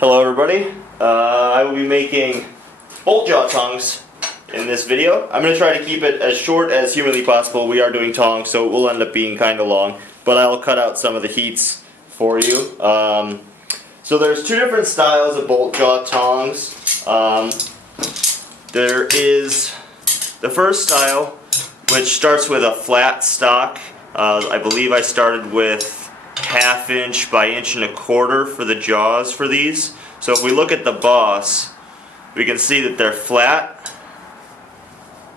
Hello everybody, I will be making bolt jaw tongs in this video. I'm going to try to keep it as short as humanly possible. We are doing tongs, so it will end up being kind of long, but I'll cut out some of the heats for you. So there's two different styles of bolt jaw tongs. There is the first style, which starts with a flat stock. I believe I started with 1/2 inch by 1.25 inch for the jaws for these. So if we look at the boss, we can see that they're flat.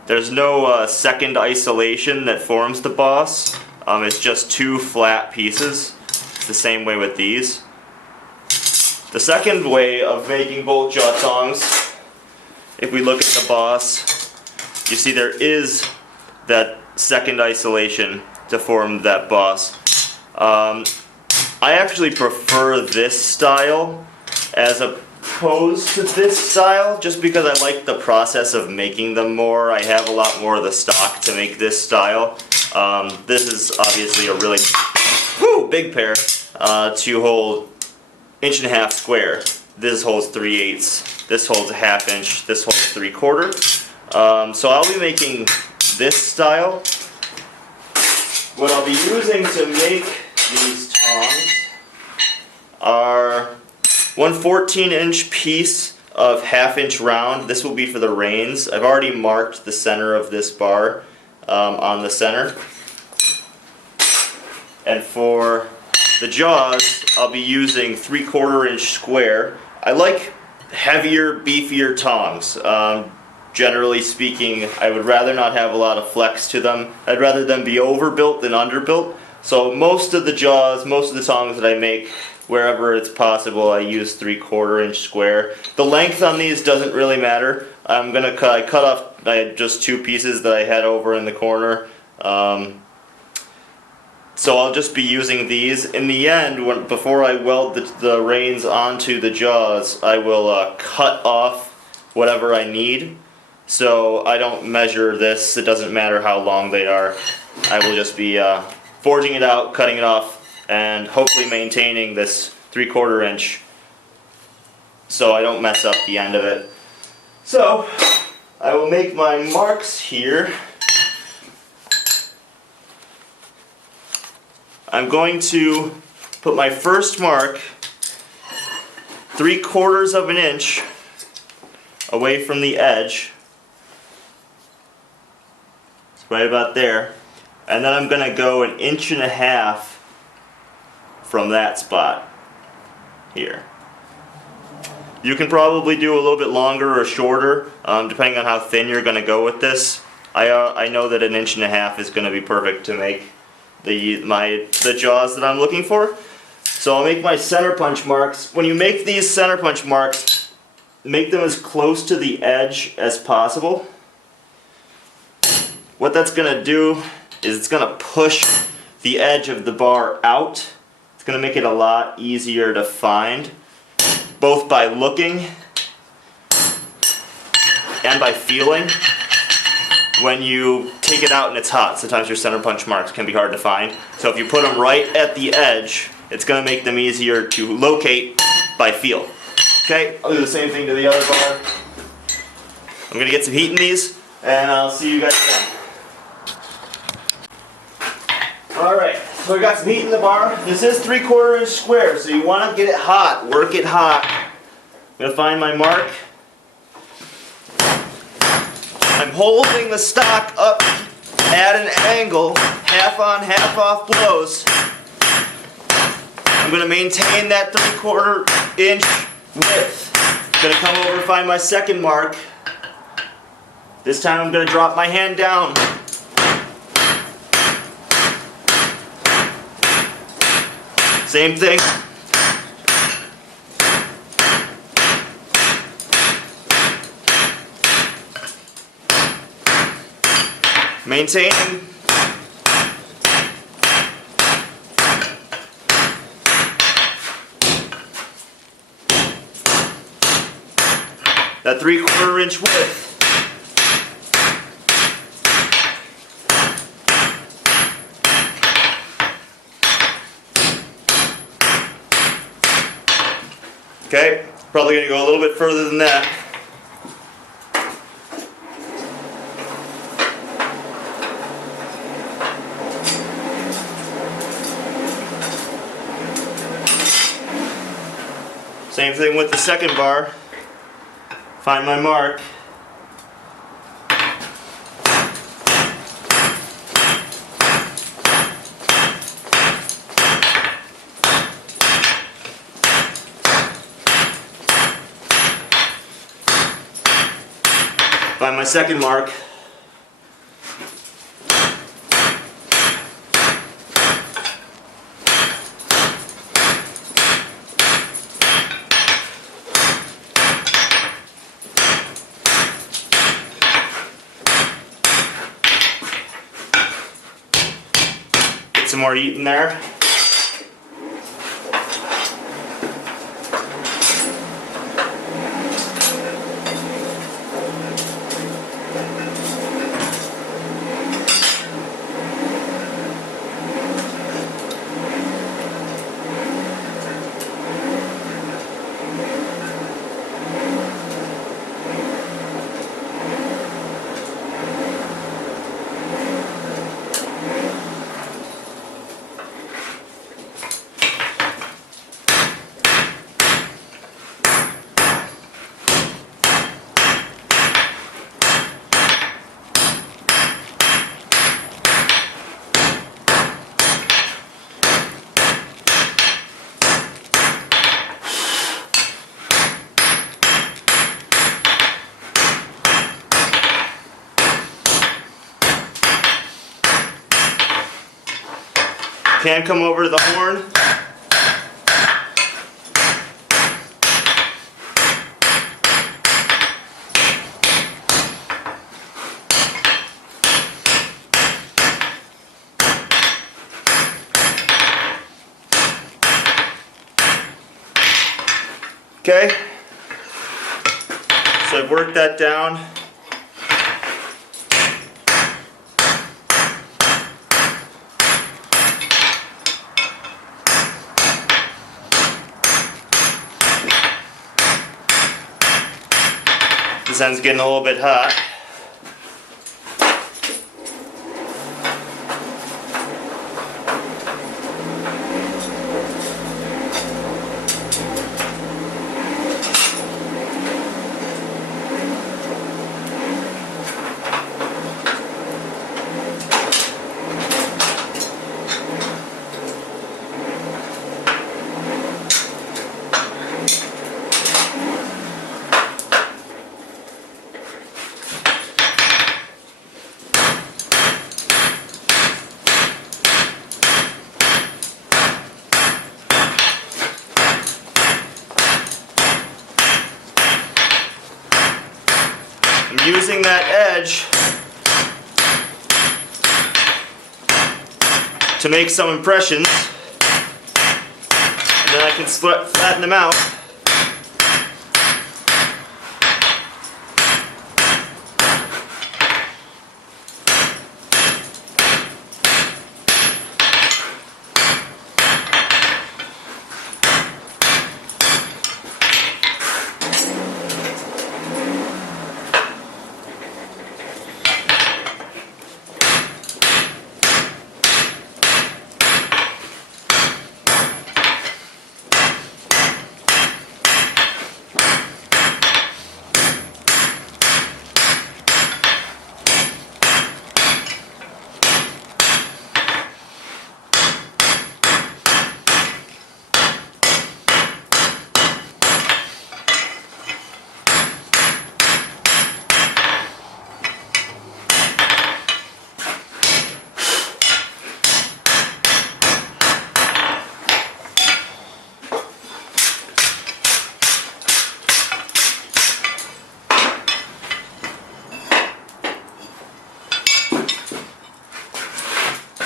There's no second isolation that forms the boss. It's just two flat pieces. It's the same way with these. The second way of making bolt jaw tongs, if we look at the boss, you see there is that second isolation to form that boss. I actually prefer this style as opposed to this style just because I like the process of making them more. I have a lot more of the stock to make this style. This is obviously a really big pair to hold 1.5 inch square. This holds 3/8. This holds 1/2 inch. This holds 3/4. So I'll be making this style. What I'll be using to make these tongs are one 14-inch piece of 1/2 inch round. This will be for the reins. I've already marked the center of this bar on the center. And for the jaws, I'll be using 3/4 inch square. I like heavier, beefier tongs. Generally speaking, I would rather not have a lot of flex to them. I'd rather them be overbuilt than underbuilt. So most of the jaws, most of the tongs that I make, wherever it's possible, I use 3/4 inch square. The length on these doesn't really matter. I cut off just two pieces that I had over in the corner. So I'll just be using these. In the end, before I weld the reins onto the jaws, I will cut off whatever I need. So I don't measure this. It doesn't matter how long they are. I will just be forging it out, cutting it off, and hopefully maintaining this 3/4 inch so I don't mess up the end of it. So I will make my marks here. I'm going to put my first mark 3/4 inch away from the edge. It's right about there. And then I'm going to go 1.5 inches from that spot here. You can probably do a little bit longer or shorter, depending on how thin you're going to go with this. I know that 1.5 inches is going to be perfect to make the jaws that I'm looking for. So I'll make my center punch marks. When you make these center punch marks, make them as close to the edge as possible. What that's going to do is it's going to push the edge of the bar out. It's going to make it a lot easier to find, both by looking and by feeling. When you take it out and it's hot, sometimes your center punch marks can be hard to find. So if you put them right at the edge, it's going to make them easier to locate by feel. Okay, I'll do the same thing to the other bar. I'm going to get some heat in these, and I'll see you guys then. Alright, so we got some heat in the bar. This is 3/4 inch square, so you want to get it hot, work it hot. I'm going to find my mark. I'm holding the stock up at an angle, half on, half off blows. I'm going to maintain that 3/4 inch width. I'm going to come over and find my second mark. This time I'm going to drop my hand down. Same thing. Maintaining. That 3/4 inch width. Okay, probably going to go a little bit further than that. Same thing with the second bar. Find my mark. Find my second mark. Get some more heat in there. Can come over to the horn. Okay, so I've worked that down. This end's getting a little bit hot. I'm using that edge to make some impressions, and then I can flatten them out.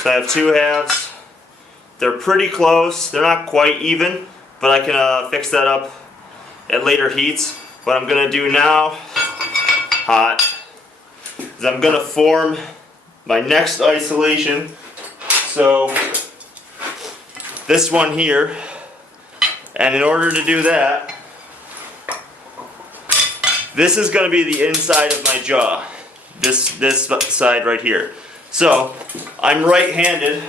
So I have two halves. They're pretty close. They're not quite even, but I can fix that up at later heats. What I'm going to do now, hot, is I'm going to form my next isolation. So this one here, and in order to do that, This is going to be the inside of my jaw. This side right here. So I'm right-handed.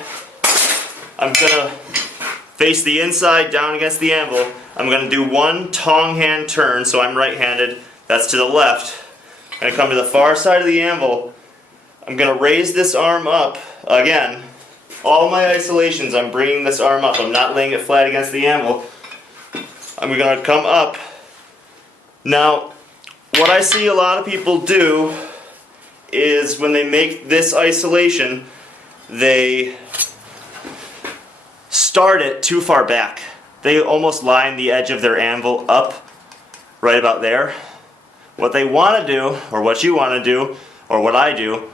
I'm going to face the inside down against the anvil. I'm going to do one tong hand turn, so I'm right-handed. That's to the left. I'm going to come to the far side of the anvil. I'm going to raise this arm up. Again, all my isolations, I'm bringing this arm up. I'm not laying it flat against the anvil. I'm going to come up. Now, what I see a lot of people do is when they make this isolation, they start it too far back. They almost line the edge of their anvil up right about there. What they want to do, or what you want to do, or what I do,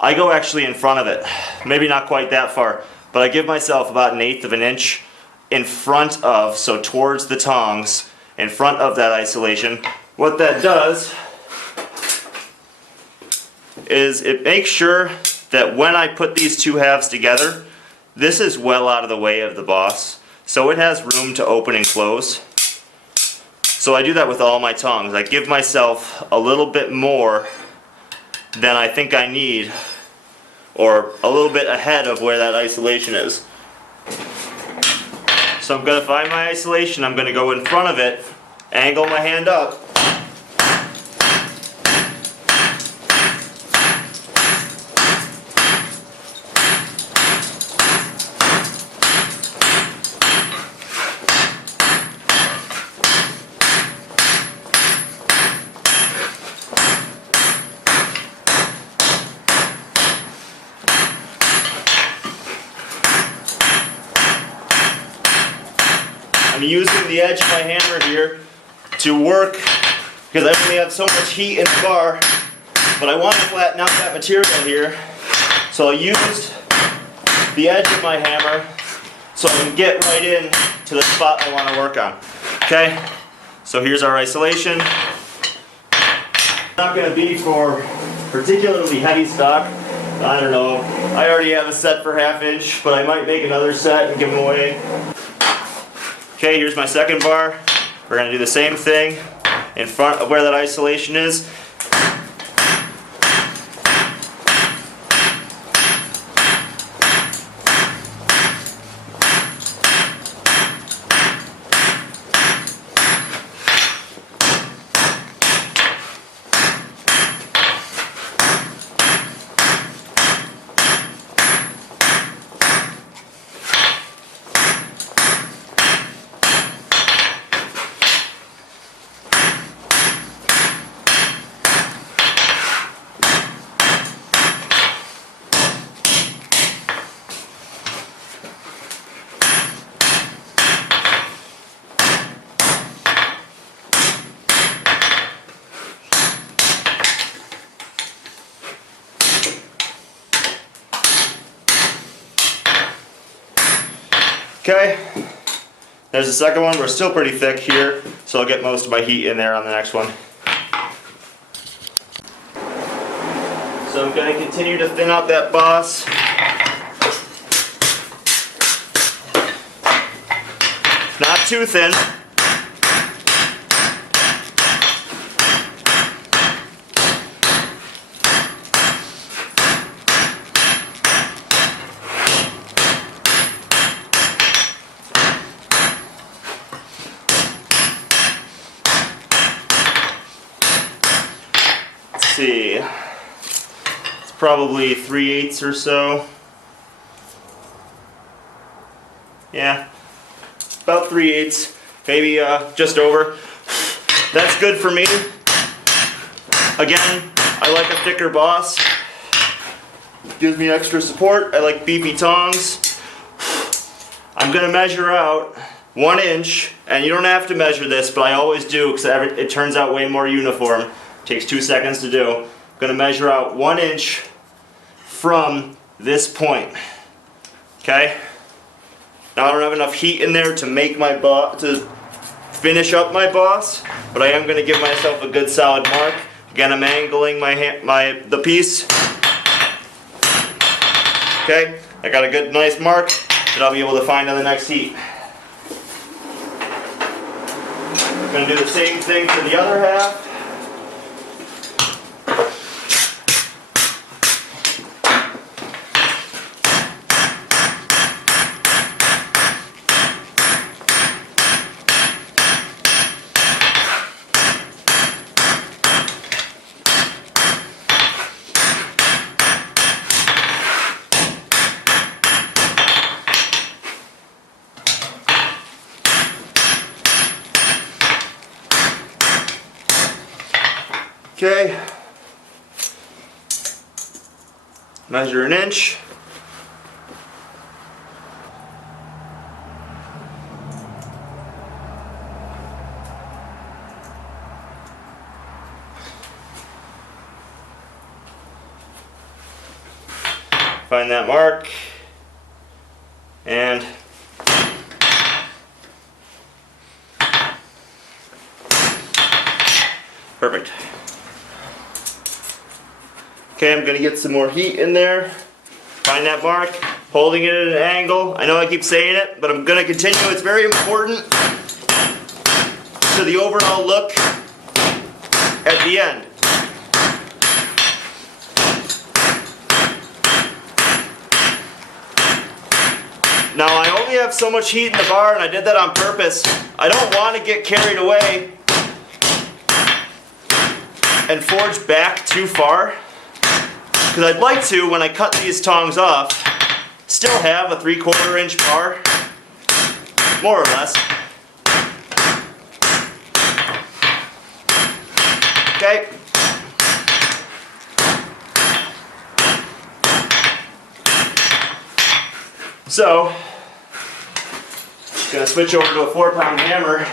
I go actually in front of it. Maybe not quite that far, but I give myself about 1/8 of an inch in front of, so towards the tongs, in front of that isolation. What that does is it makes sure that when I put these two halves together, this is well out of the way of the boss, so it has room to open and close. So I do that with all my tongs. I give myself a little bit more than I think I need, or a little bit ahead of where that isolation is. So I'm going to find my isolation, I'm going to go in front of it, angle my hand up, I'm using the edge of my hammer here to work, because I only have so much heat in the bar, but I want to flatten out that material here. So I'll use the edge of my hammer so I can get right in to the spot I want to work on. Okay, so here's our isolation. It's not going to be for particularly heavy stock. I don't know, I already have a set for 1/2 inch, but I might make another set and give them away. Okay, here's my second bar. We're going to do the same thing in front of where that isolation is. Okay, there's the second one. We're still pretty thick here, so I'll get most of my heat in there on the next one. So I'm going to continue to thin out that boss. Not too thin. See, it's probably 3/8 or so. Yeah, about 3/8, maybe just over. That's good for me. Again, I like a thicker boss. Gives me extra support. I like beefy tongs. I'm gonna measure out 1 inch, and you don't have to measure this, but I always do because it turns out way more uniform. Takes 2 seconds to do. I'm going to measure out 1 inch from this point. Okay? Now I don't have enough heat in there to make my to finish up my boss, but I am going to give myself a good solid mark. Again, I'm angling the piece. Okay? I got a good nice mark that I'll be able to find on the next heat. I'm going to do the same thing for the other half. Okay. Measure 1 inch. Find that mark, and perfect. Okay, I'm going to get some more heat in there. Find that mark, holding it at an angle. I know I keep saying it, but I'm going to continue. It's very important to the overall look at the end. Now I only have so much heat in the bar, and I did that on purpose. I don't want to get carried away and forge back too far, because I'd like to, when I cut these tongs off, still have a 3/4 inch bar, more or less. Okay. So, gonna switch over to a 4-pound hammer,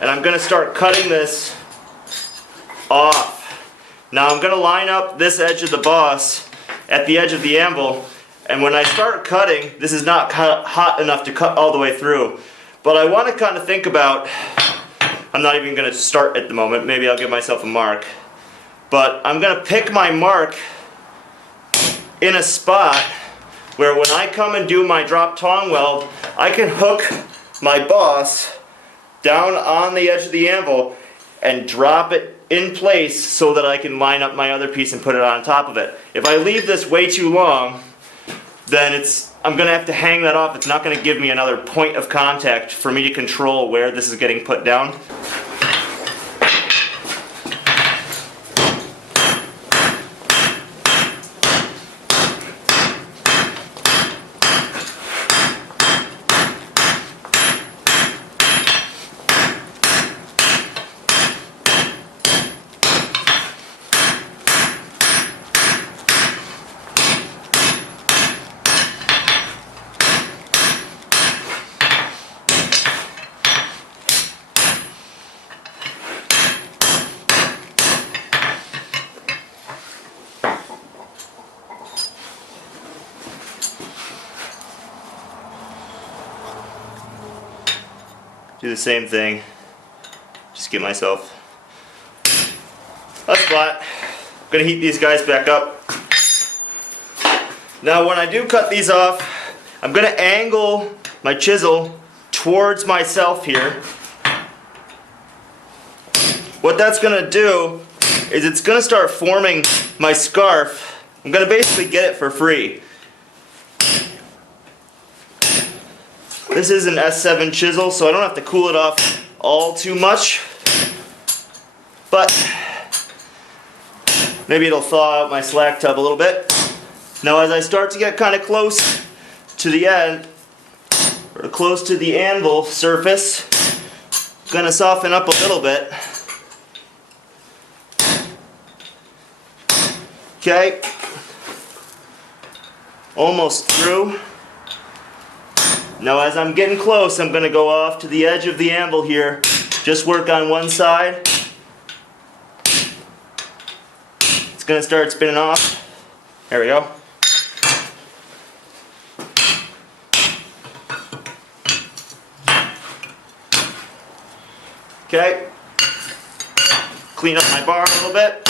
and I'm gonna start cutting this off. Now I'm gonna line up this edge of the boss at the edge of the anvil, and when I start cutting, this is not hot enough to cut all the way through, but I want to kind of think about, I'm not even gonna start at the moment, maybe I'll give myself a mark, but I'm gonna pick my mark in a spot where when I come and do my drop tong weld, I can hook my boss down on the edge of the anvil and drop it in place so that I can line up my other piece and put it on top of it. If I leave this way too long, then I'm gonna have to hang that off. It's not gonna give me another point of contact for me to control where this is getting put down. Do the same thing, just get myself a spot. I'm gonna heat these guys back up. Now when I do cut these off, I'm gonna angle my chisel towards myself here. What that's gonna do is it's gonna start forming my scarf. I'm gonna basically get it for free. This is an S7 chisel, so I don't have to cool it off all too much, but maybe it'll thaw out my slack tub a little bit. Now as I start to get kind of close to the end, or close to the anvil surface, I'm gonna soften up a little bit. Okay, almost through. Now as I'm getting close, I'm going to go off to the edge of the anvil here, just work on one side. It's going to start spinning off. There we go. Okay, clean up my bar a little bit.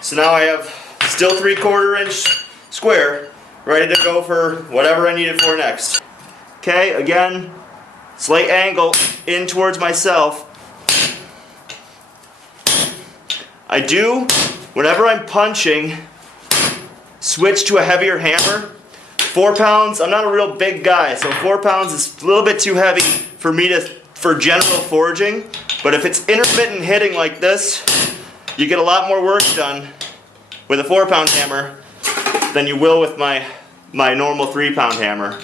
So now I have still 3/4 inch square ready to go for whatever I need it for next. Okay, again, slight angle in towards myself. I do, whenever I'm punching, switch to a heavier hammer. 4 pounds, I'm not a real big guy, so 4 pounds is a little bit too heavy for me for general forging. But if it's intermittent hitting like this, you get a lot more work done with a 4-pound hammer than you will with my normal 3-pound hammer.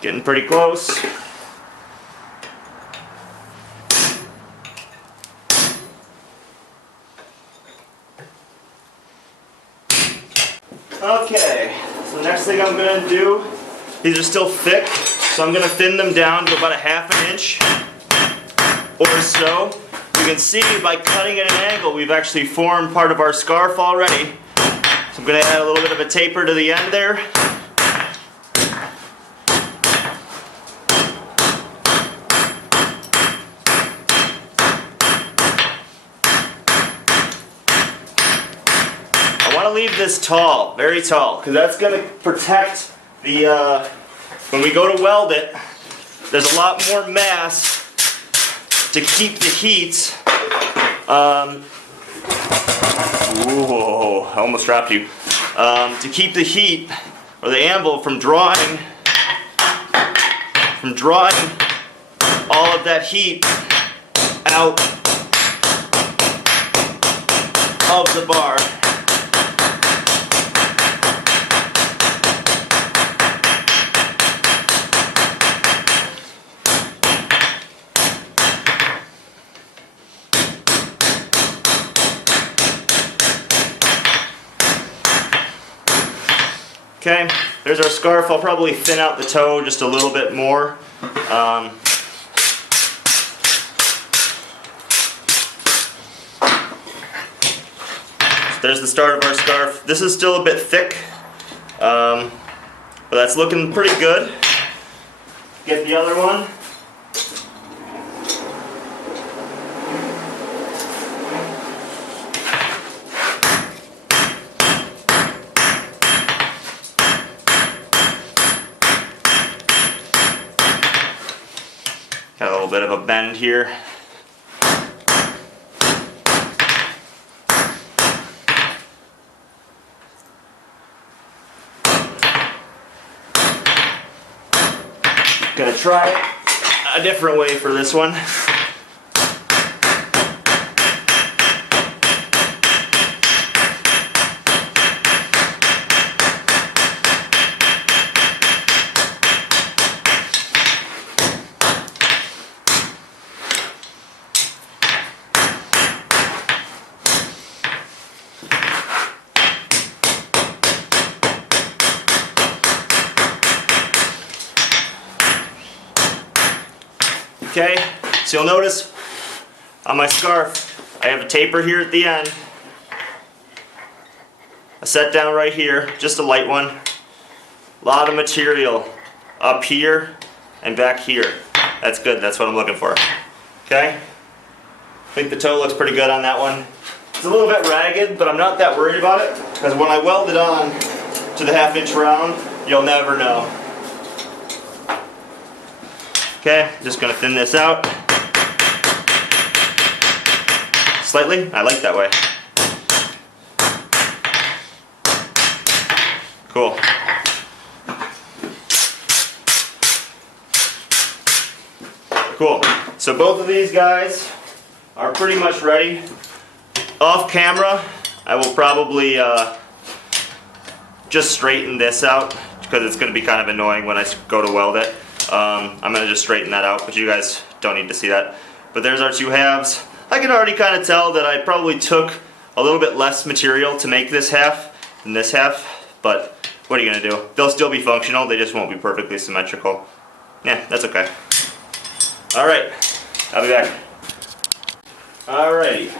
Getting pretty close. Okay, so the next thing I'm going to do, these are still thick, so I'm going to thin them down to about a ½ inch or so. You can see by cutting at an angle, we've actually formed part of our scarf already. So I'm going to add a little bit of a taper to the end there. Leave this tall, very tall, because that's going to protect the, when we go to weld it, there's a lot more mass to keep the heat, whoa, I almost dropped you, to keep the heat, or the anvil from drawing all of that heat out of the bar. Okay, there's our scarf. I'll probably thin out the toe just a little bit more. There's the start of our scarf. This is still a bit thick, but that's looking pretty good. Get the other one. Got a little bit of a bend here. Gonna try a different way for this one. Okay, so you'll notice on my scarf, I have a taper here at the end, a set down right here, just a light one, a lot of material up here and back here. That's good, that's what I'm looking for. Okay, I think the toe looks pretty good on that one. It's a little bit ragged, but I'm not that worried about it, because when I weld it on to the ½ inch round, you'll never know. Okay, just gonna thin this out slightly. I like that way. Cool. Cool. So both of these guys are pretty much ready. Off camera, I will probably just straighten this out because it's going to be kind of annoying when I go to weld it. I'm going to just straighten that out, but you guys don't need to see that. But there's our two halves. I can already kind of tell that I probably took a little bit less material to make this half than this half, but what are you going to do? They'll still be functional, they just won't be perfectly symmetrical. Yeah, that's okay. Alright, I'll be back. Alrighty,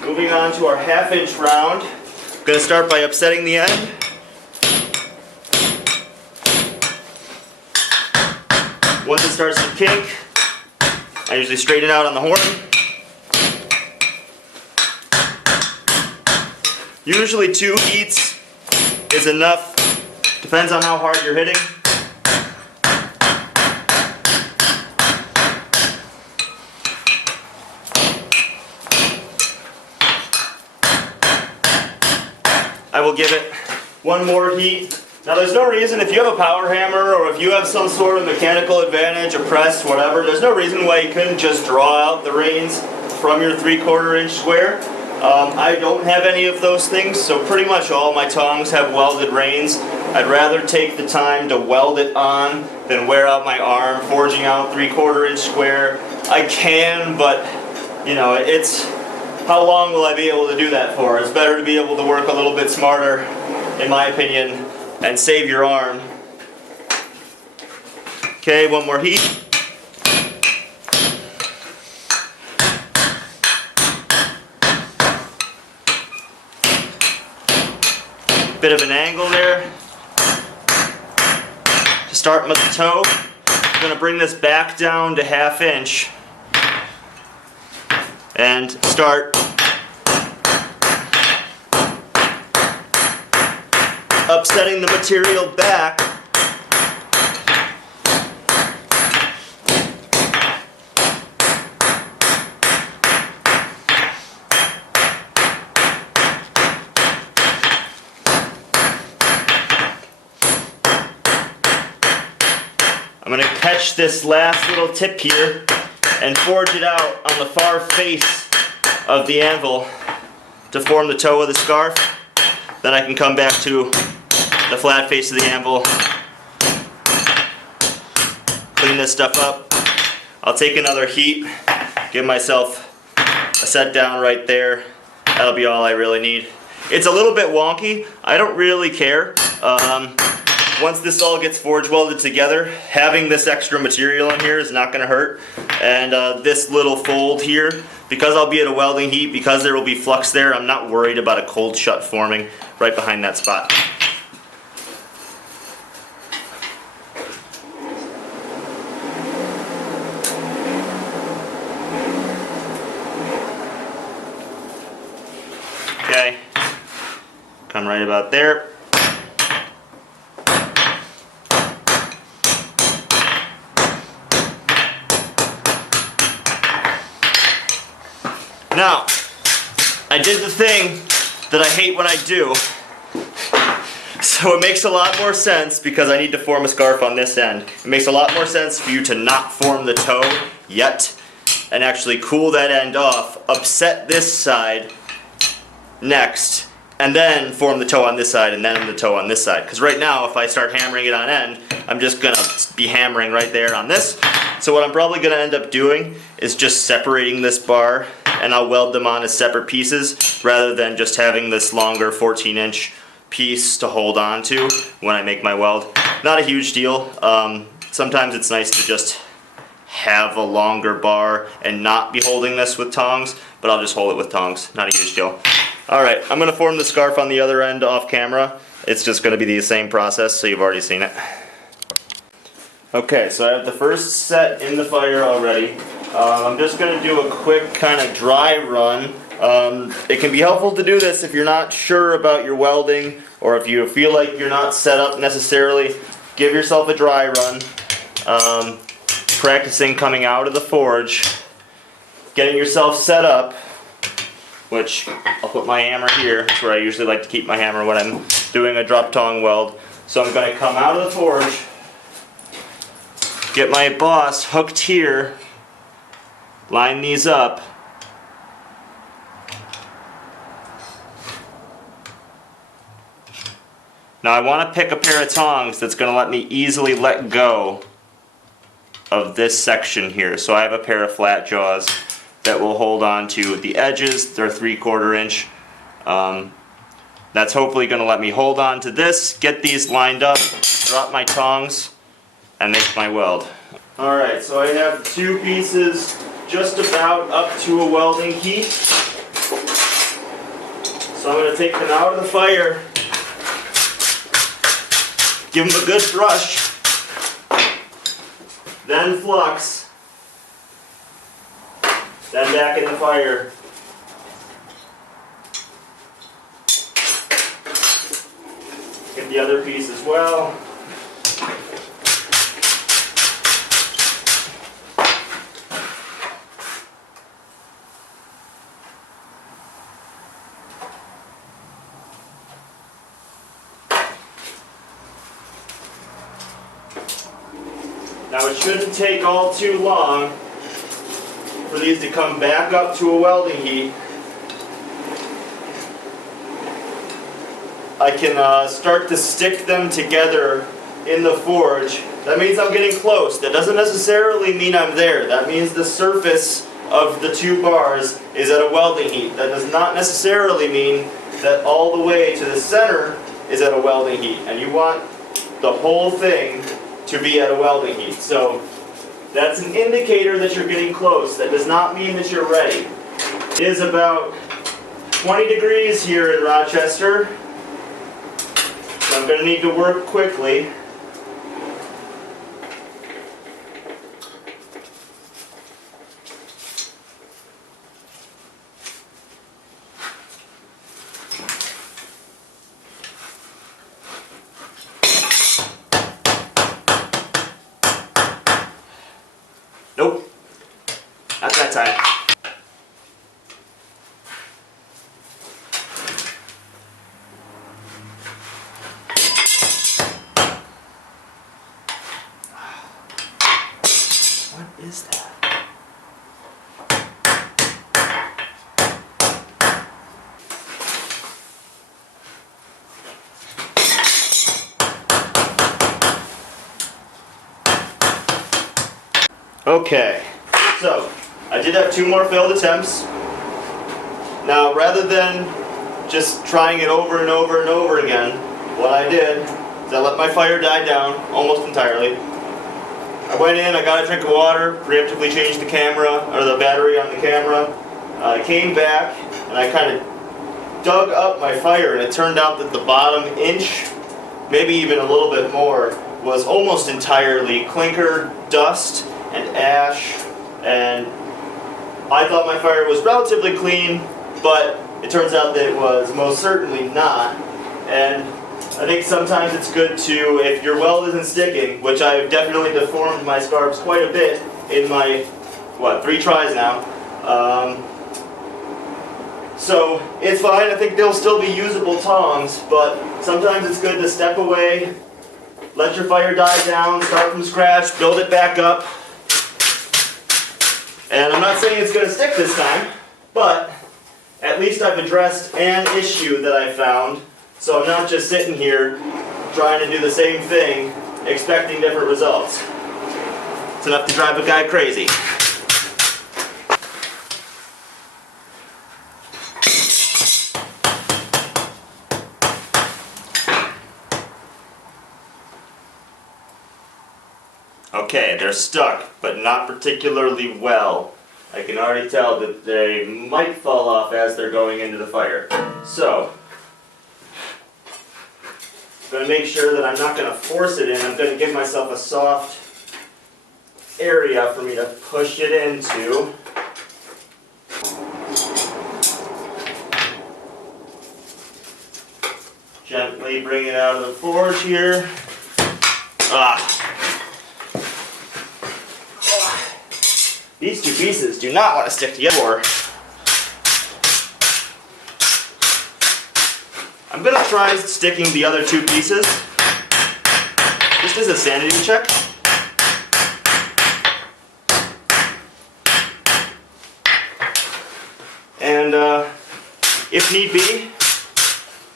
moving on to our ½ inch round. I'm going to start by upsetting the end. Once it starts to kink, I usually straighten out on the horn. Usually 2 heats is enough, depends on how hard you're hitting. I will give it one more heat. Now there's no reason, if you have a power hammer or if you have some sort of mechanical advantage, a press, whatever, there's no reason why you couldn't just draw out the reins from your 3/4 inch square. I don't have any of those things, so pretty much all my tongs have welded reins. I'd rather take the time to weld it on than wear out my arm forging out 3/4 inch square. I can, but you know, it's how long will I be able to do that for? It's better to be able to work a little bit smarter, in my opinion, and save your arm. Okay, one more heat. Bit of an angle there. Starting with the toe, I'm going to bring this back down to 1/2 inch and start upsetting the material back. I'm going to catch this last little tip here and forge it out on the far face of the anvil to form the toe of the scarf. Then I can come back to the flat face of the anvil, clean this stuff up. I'll take another heat, give myself a set down right there. That'll be all I really need. It's a little bit wonky. I don't really care. Once this all gets forge welded together, having this extra material in here is not going to hurt. And this little fold here, because I'll be at a welding heat, because there will be flux there, I'm not worried about a cold shut forming right behind that spot. Okay, come right about there. Now, I did the thing that I hate when I do, so it makes a lot more sense, because I need to form a scarf on this end. It makes a lot more sense for you to not form the toe yet, and actually cool that end off, upset this side next, and then form the toe on this side, and then the toe on this side. Because right now, if I start hammering it on end, I'm just going to be hammering right there on this. So what I'm probably going to end up doing is just separating this bar, and I'll weld them on as separate pieces rather than just having this longer 14-inch piece to hold on to when I make my weld. Not a huge deal. Sometimes it's nice to just have a longer bar and not be holding this with tongs, but I'll just hold it with tongs. Not a huge deal. Alright, I'm going to form the scarf on the other end off camera. It's just going to be the same process, so you've already seen it. Okay, so I have the first set in the fire already. I'm just going to do a quick kind of dry run. It can be helpful to do this if you're not sure about your welding, or if you feel like you're not set up necessarily. Give yourself a dry run. Practicing coming out of the forge, getting yourself set up, which I'll put my hammer here. That's where I usually like to keep my hammer when I'm doing a drop tong weld. So I'm going to come out of the forge, get my boss hooked here, line these up, now I want to pick a pair of tongs that's going to let me easily let go of this section here. So I have a pair of flat jaws that will hold on to the edges. They're 3/4 inch. That's hopefully going to let me hold on to this, get these lined up, drop my tongs, and make my weld. Alright, so I have two pieces just about up to a welding heat. So I'm going to take them out of the fire, give them a good brush, then flux, then back in the fire. Get the other piece as well. Now it shouldn't take all too long for these to come back up to a welding heat. I can start to stick them together in the forge. That means I'm getting close. That doesn't necessarily mean I'm there. That means the surface of the two bars is at a welding heat. That does not necessarily mean that all the way to the center is at a welding heat. And you want the whole thing to be at a welding heat. So that's an indicator that you're getting close. That does not mean that you're ready. It is about 20 degrees here in Rochester. So I'm going to need to work quickly. Nope, not that time. What is that? Okay, so I did have 2 more failed attempts. Now, rather than just trying it over and over and over again, what I did is I let my fire die down almost entirely. I went in, I got a drink of water, preemptively changed the camera, or the battery on the camera. I came back and I kind of dug up my fire, and it turned out that the bottom inch, maybe even a little bit more, was almost entirely clinker, dust, and ash, and I thought my fire was relatively clean, but it turns out that it was most certainly not. And I think sometimes it's good to, if your weld isn't sticking, which I've definitely deformed my scarves quite a bit in my, 3 tries now. So it's fine, I think they'll still be usable tongs, but sometimes it's good to step away, let your fire die down, start from scratch, build it back up. And I'm not saying it's going to stick this time, but at least I've addressed an issue that I found, so I'm not just sitting here trying to do the same thing, expecting different results. It's enough to drive a guy crazy. Okay, they're stuck, but not particularly well. I can already tell that they might fall off as they're going into the fire. So, I'm going to make sure that I'm not going to force it in. I'm going to give myself a soft area for me to push it into. Gently bring it out of the forge here. These 2 pieces do not want to stick together. I'm going to try sticking the other 2 pieces. Just as a sanity check. And if need be,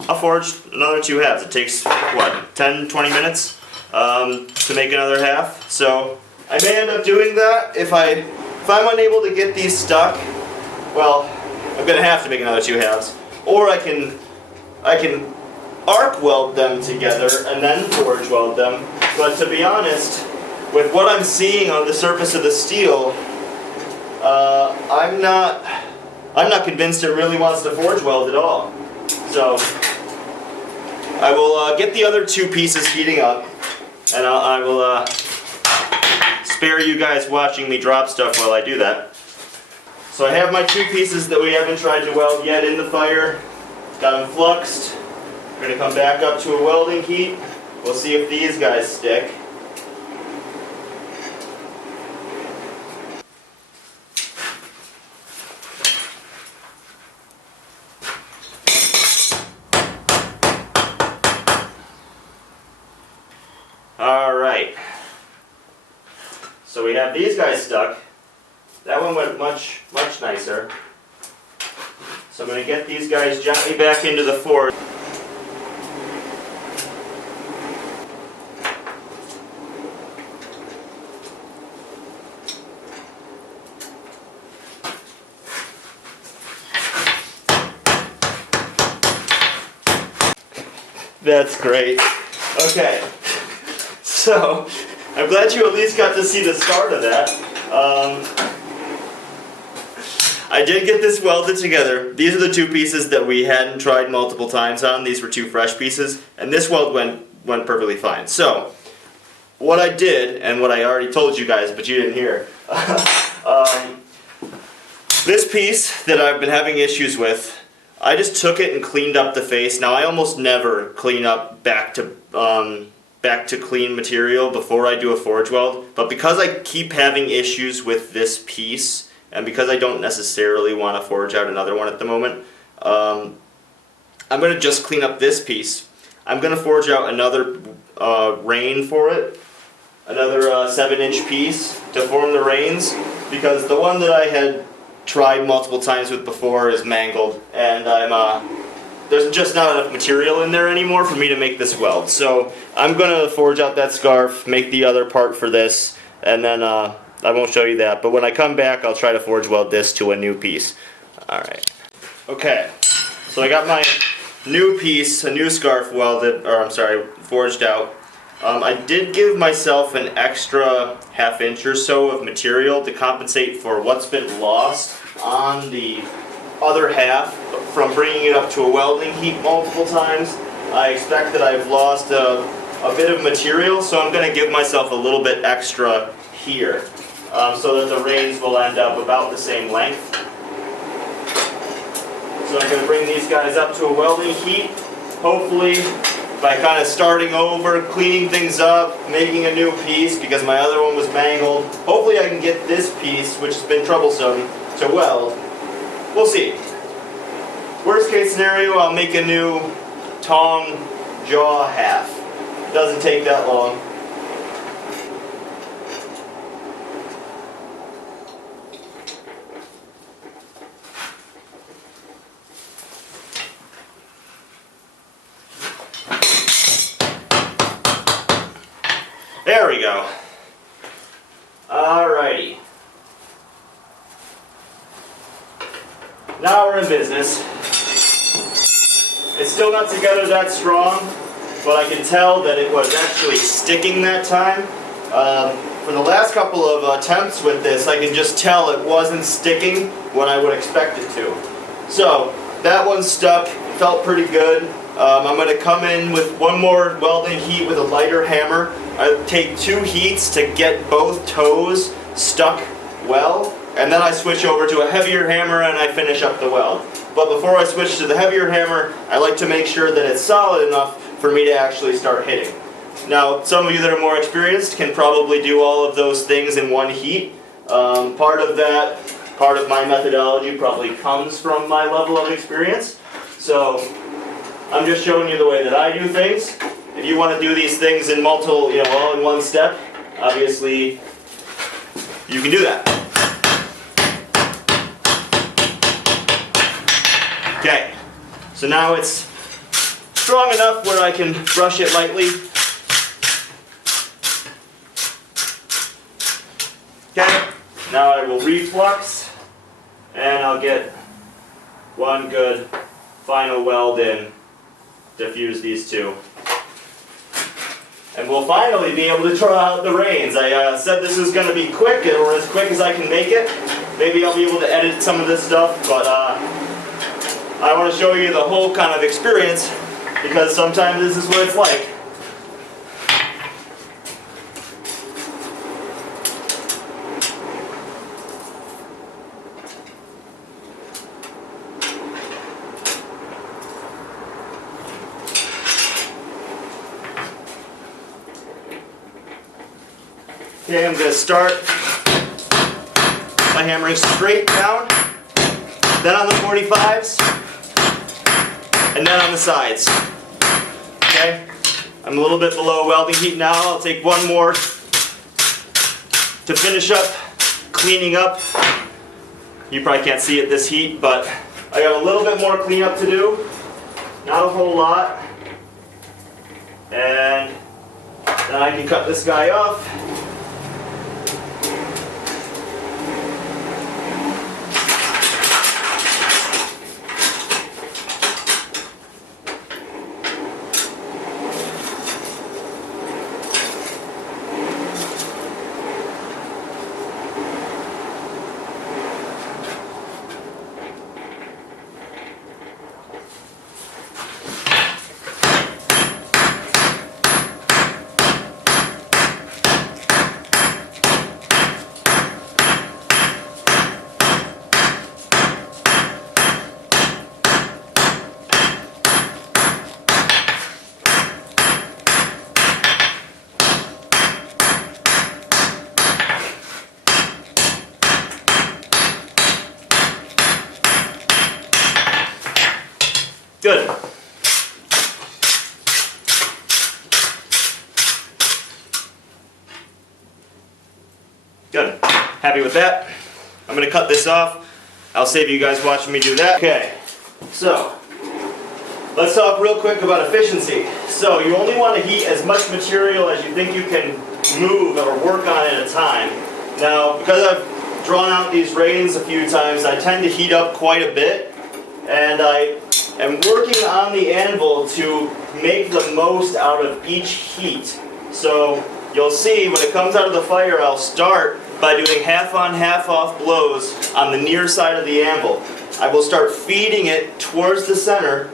I'll forge another 2 halves. It takes, 10-20 minutes to make another half. So I may end up doing that if I'm unable to get these stuck. Well, I'm going to have to make another 2 halves. Or I can arc weld them together and then forge weld them. But to be honest, with what I'm seeing on the surface of the steel, I'm not convinced it really wants to forge weld at all. So I will get the other 2 pieces heating up, and I will spare you guys watching me drop stuff while I do that. So I have my 2 pieces that we haven't tried to weld yet in the fire. Got them fluxed. We're going to come back up to a welding heat. We'll see if these guys stick. Alright. So we have these guys stuck. That one went much nicer. So I'm going to get these guys gently back into the forge. That's great. Okay, so I'm glad you at least got to see the start of that. I did get this welded together. These are the two pieces that we hadn't tried multiple times on. These were two fresh pieces, and this weld went perfectly fine. So, what I did, and what I already told you guys, but you didn't hear, this piece that I've been having issues with, I just took it and cleaned up the face. Now I almost never clean up back to clean material before I do a forge weld, but because I keep having issues with this piece, and because I don't necessarily want to forge out another one at the moment, I'm going to just clean up this piece. I'm going to forge out another rein for it, another 7-inch piece to form the reins, because the one that I had tried multiple times with before is mangled, and there's just not enough material in there anymore for me to make this weld. So I'm going to forge out that scarf, make the other part for this, and then I won't show you that, but when I come back I'll try to forge weld this to a new piece. Alright. Okay, so I got my new piece, a new scarf welded, or I'm sorry, forged out. I did give myself an extra ½ inch or so of material to compensate for what's been lost on the other half from bringing it up to a welding heat multiple times. I expect that I've lost a bit of material, so I'm going to give myself a little bit extra here so that the reins will end up about the same length. So I'm going to bring these guys up to a welding heat, hopefully by kind of starting over, cleaning things up, making a new piece because my other one was mangled. Hopefully I can get this piece, which has been troublesome, to weld. We'll see. Worst case scenario, I'll make a new tong jaw half. It doesn't take that long. There we go. Alrighty. Now we're in business. It's still not together that strong, but I can tell that it was actually sticking that time. For the last couple of attempts with this, I can just tell it wasn't sticking when I would expect it to. So, that one stuck, felt pretty good. I'm going to come in with one more welding heat with a lighter hammer. I take 2 heats to get both toes stuck well, and then I switch over to a heavier hammer and I finish up the weld. But before I switch to the heavier hammer, I like to make sure that it's solid enough for me to actually start hitting. Now, some of you that are more experienced can probably do all of those things in one heat. Part of my methodology probably comes from my level of experience. So, I'm just showing you the way that I do things. If you want to do these things in multiple, all in one step, obviously you can do that. Okay, so now it's strong enough where I can brush it lightly. Okay, now I will reflux and I'll get one good final weld in to fuse these two. And we'll finally be able to draw out the reins. I said this was going to be quick, or as quick as I can make it. Maybe I'll be able to edit some of this stuff, but I want to show you the whole kind of experience, because sometimes this is what it's like. Okay, I'm going to start by hammering straight down, then on the 45s, and then on the sides. Okay, I'm a little bit below welding heat now. I'll take one more to to finish up cleaning up, you probably can't see it this heat, but I got a little bit more cleanup to do. Not a whole lot. And then I can cut this guy off. Good. Good. Happy with that. I'm going to cut this off. I'll save you guys watching me do that. Okay, so let's talk real quick about efficiency. So you only want to heat as much material as you think you can move or work on at a time. Now, because I've drawn out these reins a few times, I tend to heat up quite a bit, and I am working on the anvil to make the most out of each heat. So you'll see when it comes out of the fire, I'll start by doing half on, half off blows on the near side of the anvil. I will start feeding it towards the center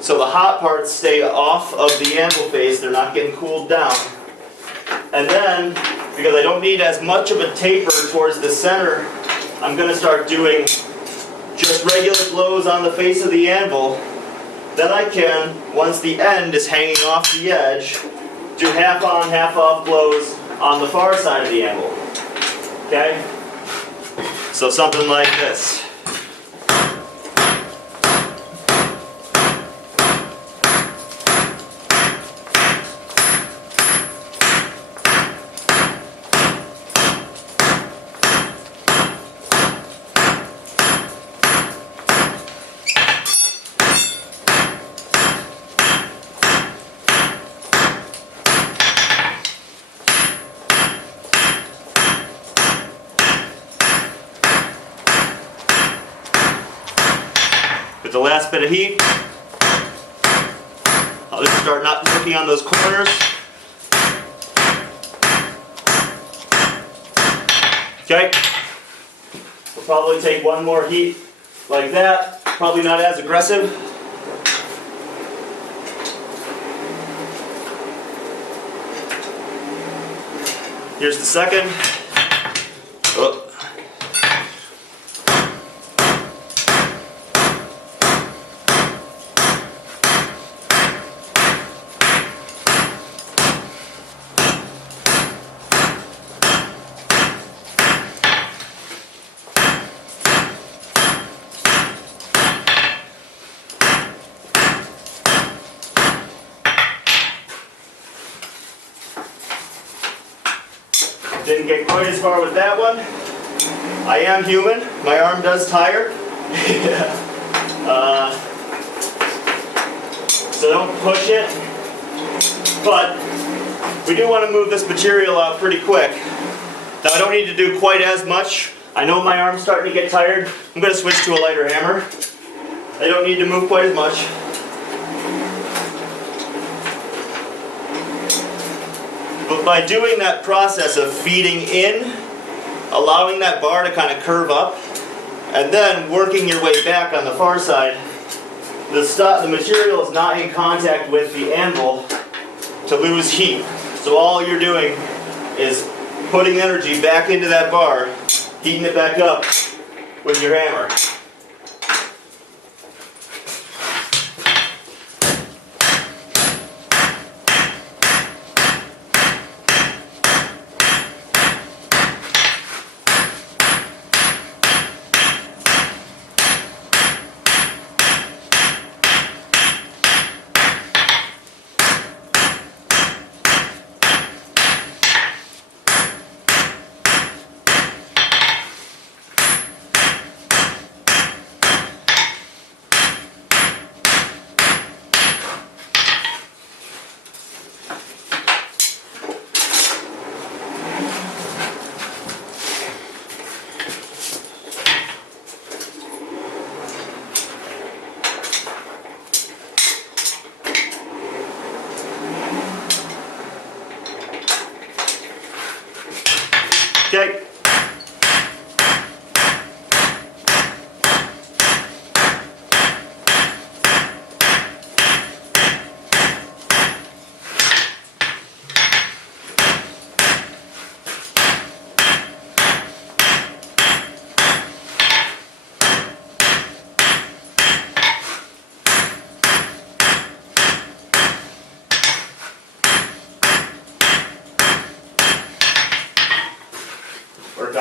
so the hot parts stay off of the anvil face, they're not getting cooled down. And then, because I don't need as much of a taper towards the center, I'm going to start doing just regular blows on the face of the anvil. Then I can, once the end is hanging off the edge, do half on, half off blows on the far side of the anvil. Okay? So something like this. With the last bit of heat, I'll just start not working on those corners. Okay, we'll probably take one more heat like that, probably not as aggressive. Here's the second. Oh. Didn't get quite as far with that one. I am human. My arm does tire. So don't push it. But we do want to move this material out pretty quick. Now I don't need to do quite as much. I know my arm's starting to get tired. I'm going to switch to a lighter hammer. I don't need to move quite as much. But by doing that process of feeding in, allowing that bar to kind of curve up, and then working your way back on the far side, the material is not in contact with the anvil to lose heat. So all you're doing is putting energy back into that bar, heating it back up with your hammer.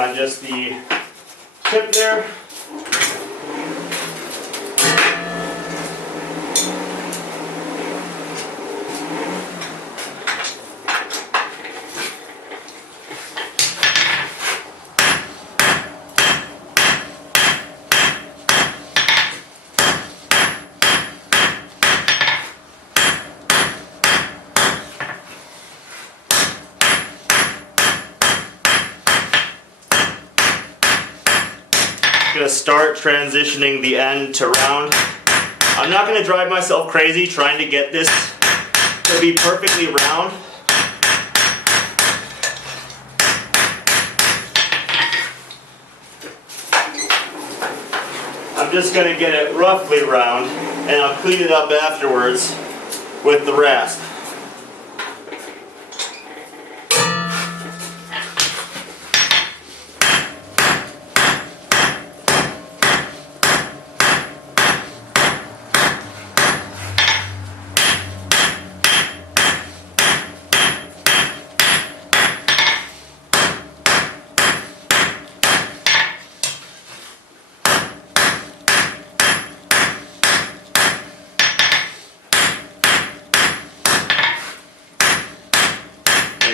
on just the tip there. Going to start transitioning the end to round. I'm not going to drive myself crazy trying to get this to be perfectly round. I'm just going to get it roughly round, and I'll clean it up afterwards with the rasp.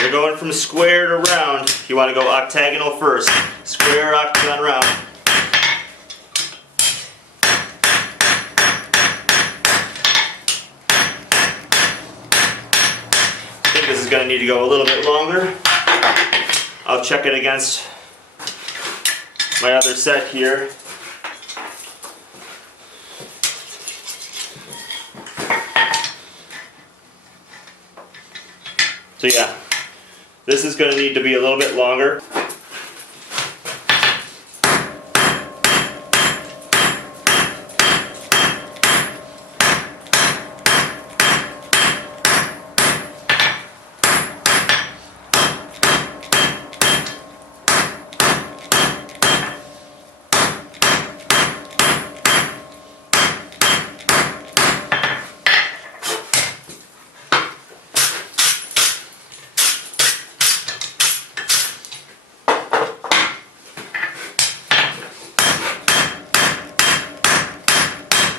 You're going from square to round. You want to go octagonal first. Square, octagon, round. I think this is going to need to go a little bit longer. I'll check it against my other set here. So yeah. This is going to need to be a little bit longer.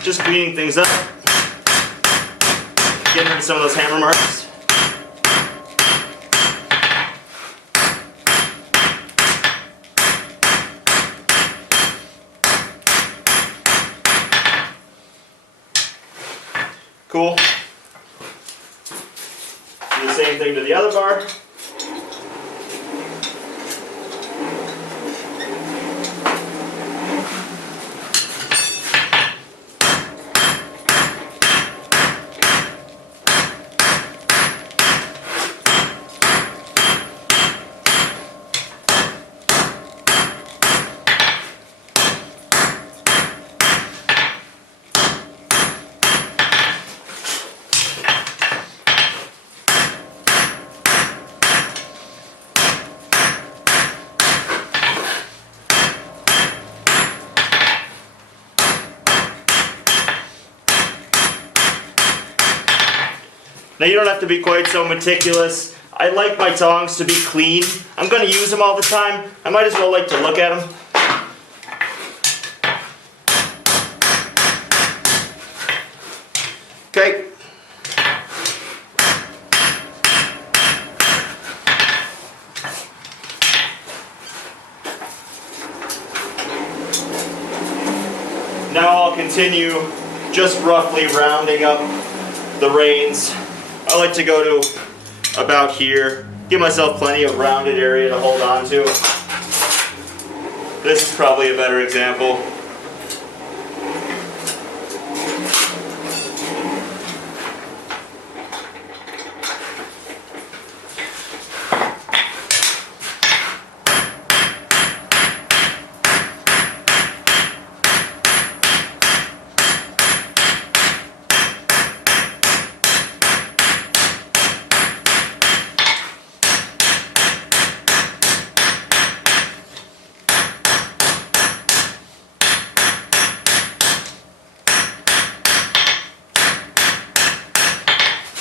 Just cleaning things up, getting rid of some of those hammer marks. Cool. Do the same thing to the other bar. Now you don't have to be quite so meticulous. I like my tongs to be clean. I'm going to use them all the time. I might as well like to look at them. Okay. Now I'll continue just roughly rounding up the reins. I like to go to about here, give myself plenty of rounded area to hold on to. This is probably a better example.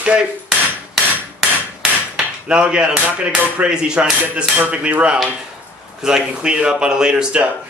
Okay. Now again, I'm not going to go crazy trying to get this perfectly round. because I can clean it up at a later step.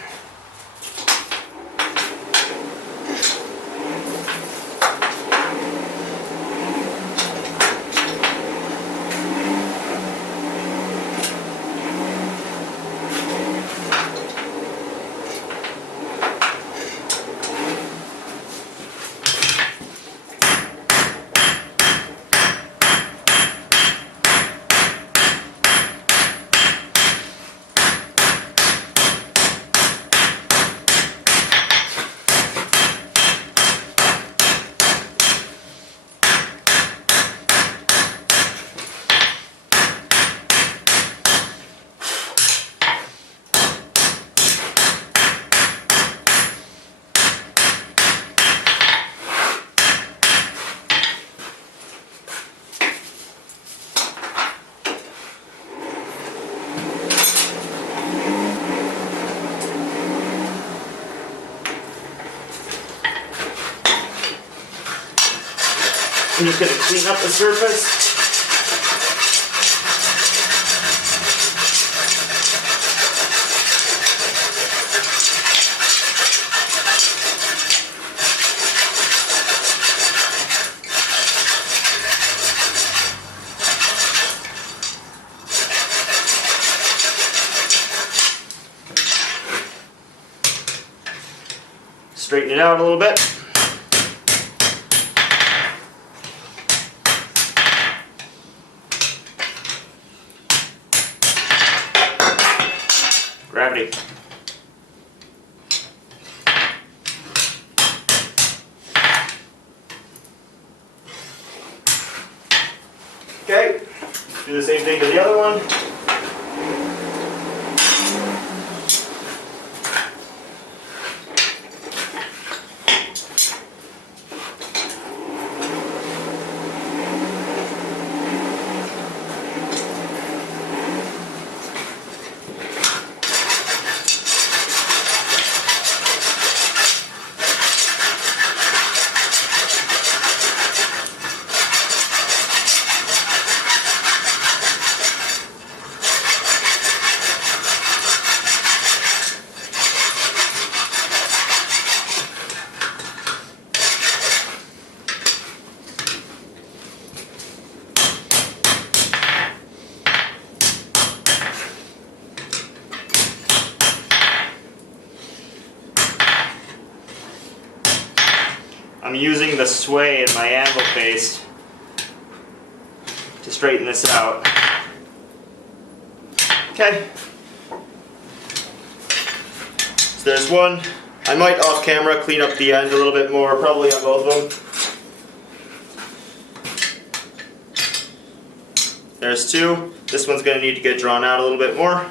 I'm just going to clean up the surface. Straighten it out a little bit. Gravity. Okay, do the same thing to the other one. I'm using the sway in my anvil face to straighten this out. Okay. So there's one. I might off camera clean up the end a little bit more, probably on both of them. There's two. This one's going to need to get drawn out a little bit more.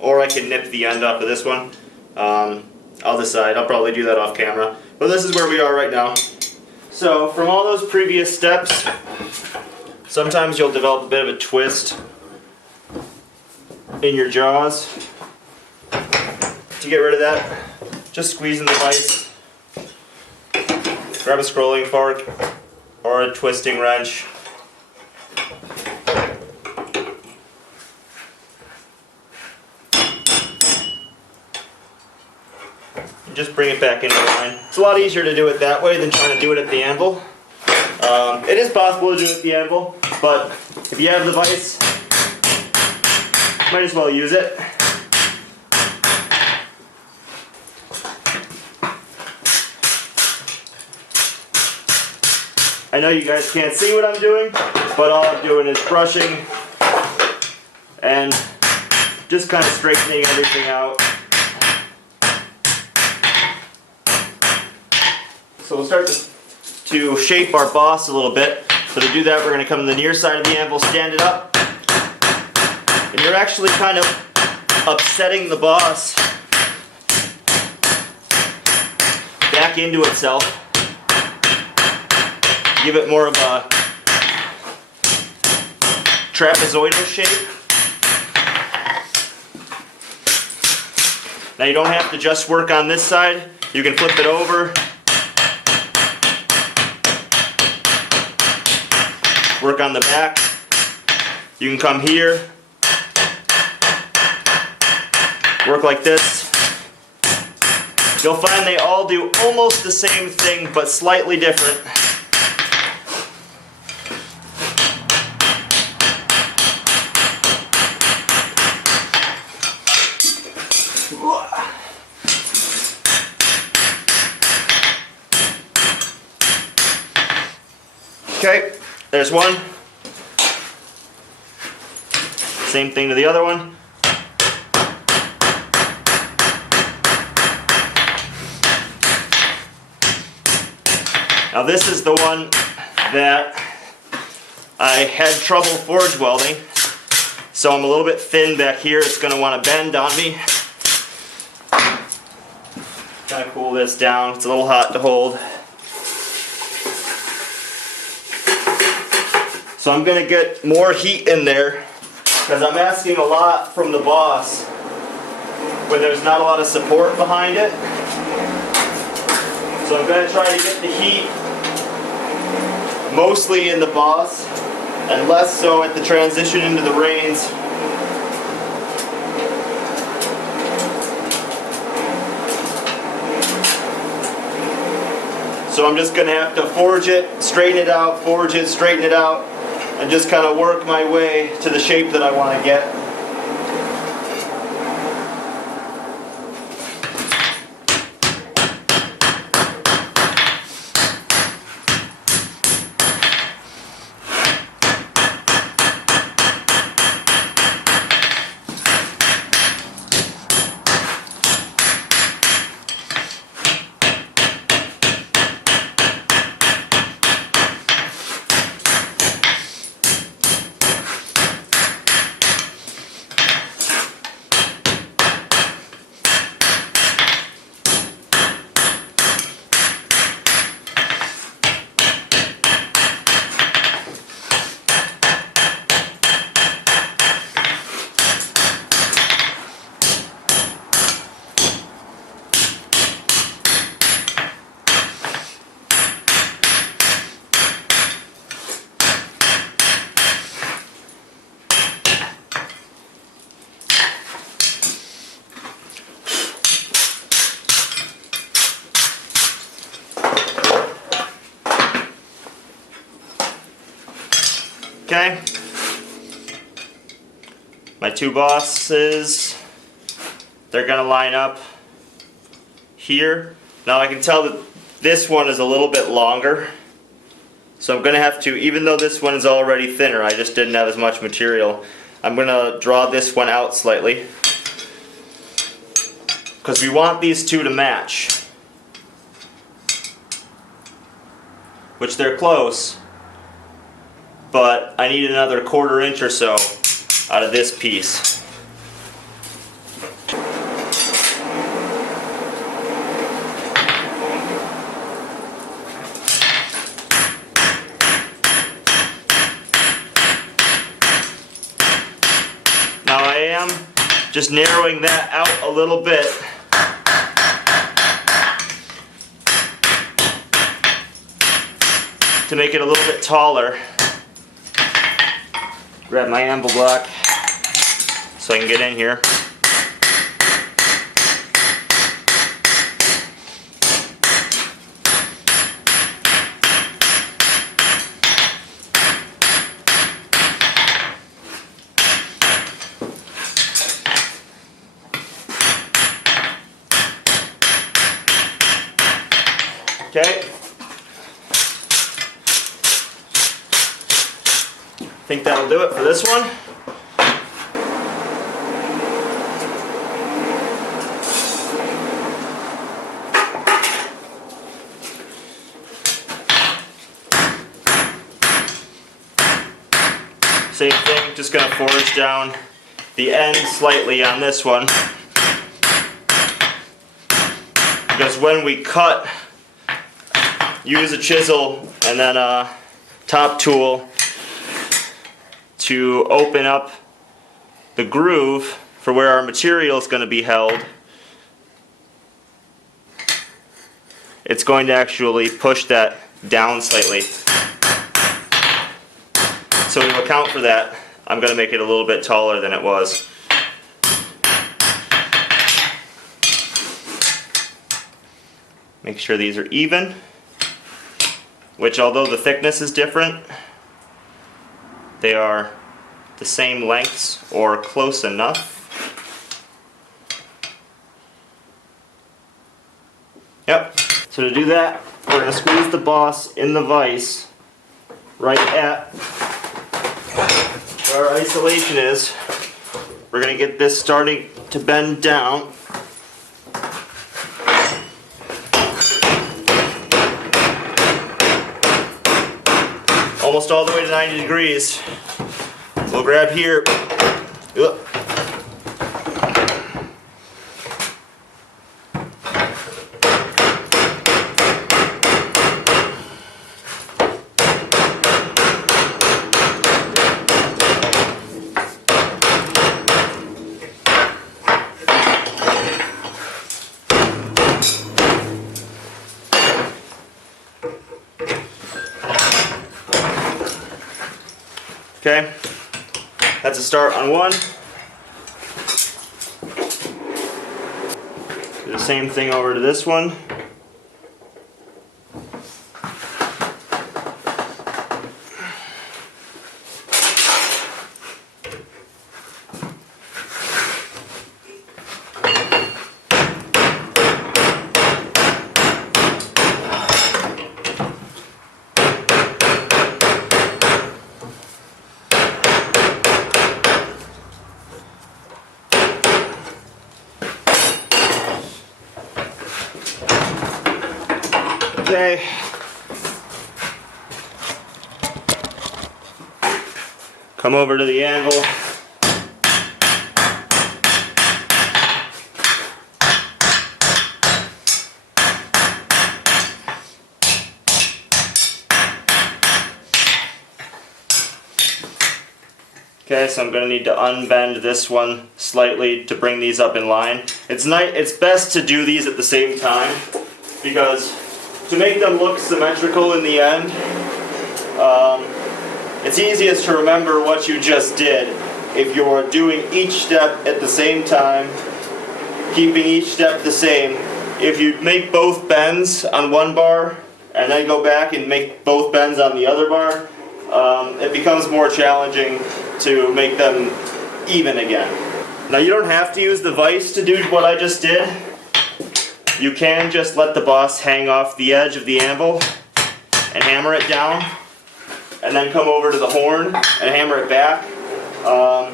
Or I can nip the end off of this one. I'll decide. I'll probably do that off camera. But this is where we are right now. So from all those previous steps, sometimes you'll develop a bit of a twist in your jaws. To get rid of that, just squeeze in the vise, grab a scrolling fork or a twisting wrench. Just bring it back into line. It's a lot easier to do it that way than trying to do it at the anvil. It is possible to do it at the anvil, but if you have the vise, might as well use it. I know you guys can't see what I'm doing, but all I'm doing is brushing and just kind of straightening everything out. So we'll start to shape our boss a little bit. So to do that, we're going to come to the near side of the anvil, stand it up, and you're actually kind of upsetting the boss back into itself. Give it more of a trapezoidal shape. Now you don't have to just work on this side. You can flip it over. Work on the back. You can come here. work like this. You'll find they all do almost the same thing, but slightly different. Okay, there's one. Same thing to the other one. Now this is the one that I had trouble forge welding, so I'm a little bit thin back here. It's going to want to bend on me. Gotta cool this down. It's a little hot to hold. So I'm going to get more heat in there because I'm asking a lot from the boss when there's not a lot of support behind it. So I'm going to try to get the heat mostly in the boss and less so at the transition into the reins. So I'm just going to have to forge it, straighten it out, forge it, straighten it out, and just kind of work my way to the shape that I want to get. Okay, my two bosses, they're going to line up here. Now I can tell that this one is a little bit longer, so I'm going to have to, even though this one is already thinner, I just didn't have as much material, I'm going to draw this one out slightly because we want these two to match, which they're close. But I need another 1/4 inch or so out of this piece. Now I am just narrowing that out a little bit. To make it a little bit taller. Grab my anvil block so I can get in here. Okay. I think that'll do it for this one. Same thing, just going to forge down the end slightly on this one. Because when we cut, use a chisel and then a top tool to open up the groove for where our material is going to be held. It's going to actually push that down slightly. So to account for that, I'm going to make it a little bit taller than it was. Make sure these are even, which although the thickness is different, they are the same lengths or close enough. Yep. So to do that, we're going to squeeze the boss in the vise right at where our isolation is. We're going to get this starting to bend down. Almost all the way to 90 degrees. We'll grab here. Ugh. Okay, that's a start on one. Do the same thing over to this one. Okay. Come over to the anvil. Okay, so I'm going to need to unbend this one slightly to bring these up in line. It's best to do these at the same time because to make them look symmetrical in the end, it's easiest to remember what you just did if you're doing each step at the same time, keeping each step the same. If you make both bends on one bar and then go back and make both bends on the other bar, it becomes more challenging to make them even again. Now you don't have to use the vise to do what I just did. You can just let the boss hang off the edge of the anvil and hammer it down, and then come over to the horn and hammer it back. I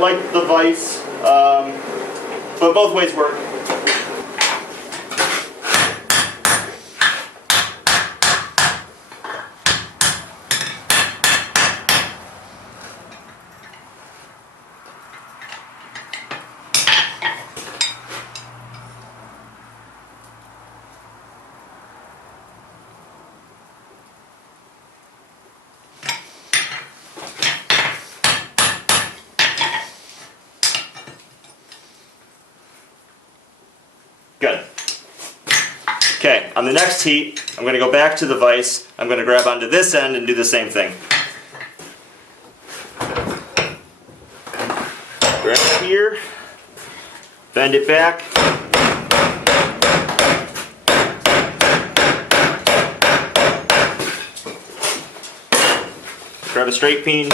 like the vise, but both ways work. Good. Okay, on the next heat, I'm going to go back to the vise. I'm going to grab onto this end and do the same thing. Grab here, bend it back. Grab a straight peen.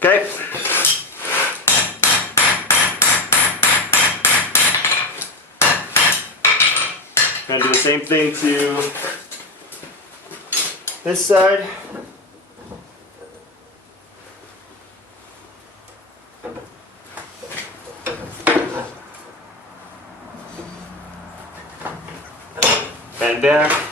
Okay. Gonna do the same thing to this side. Bend back.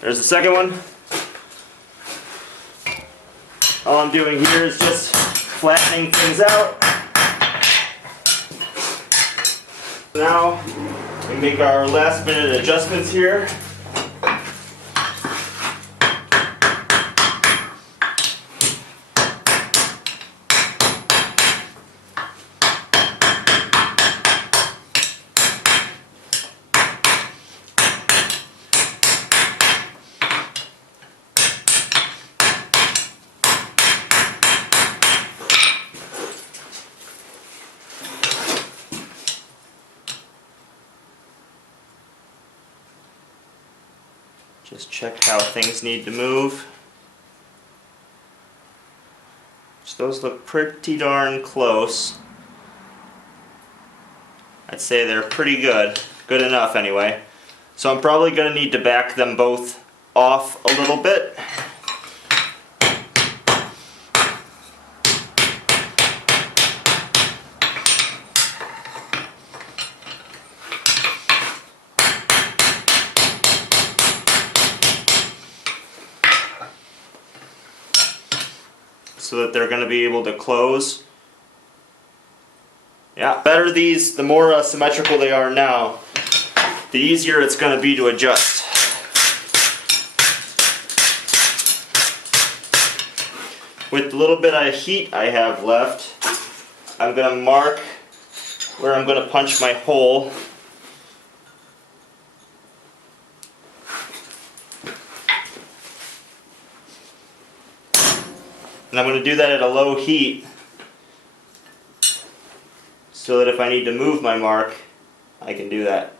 There's the second one. All I'm doing here is just flattening things out. Now We make our last minute adjustments here. Just check how things need to move. So those look pretty darn close. I'd say they're pretty good. Good enough anyway. So I'm probably going to need to back them both off a little bit. So that they're going to be able to close. Yeah, better these, the more symmetrical they are now, the easier it's going to be to adjust. With the little bit of heat I have left, I'm going to mark where I'm going to punch my hole. And I'm going to do that at a low heat so that if I need to move my mark, I can do that.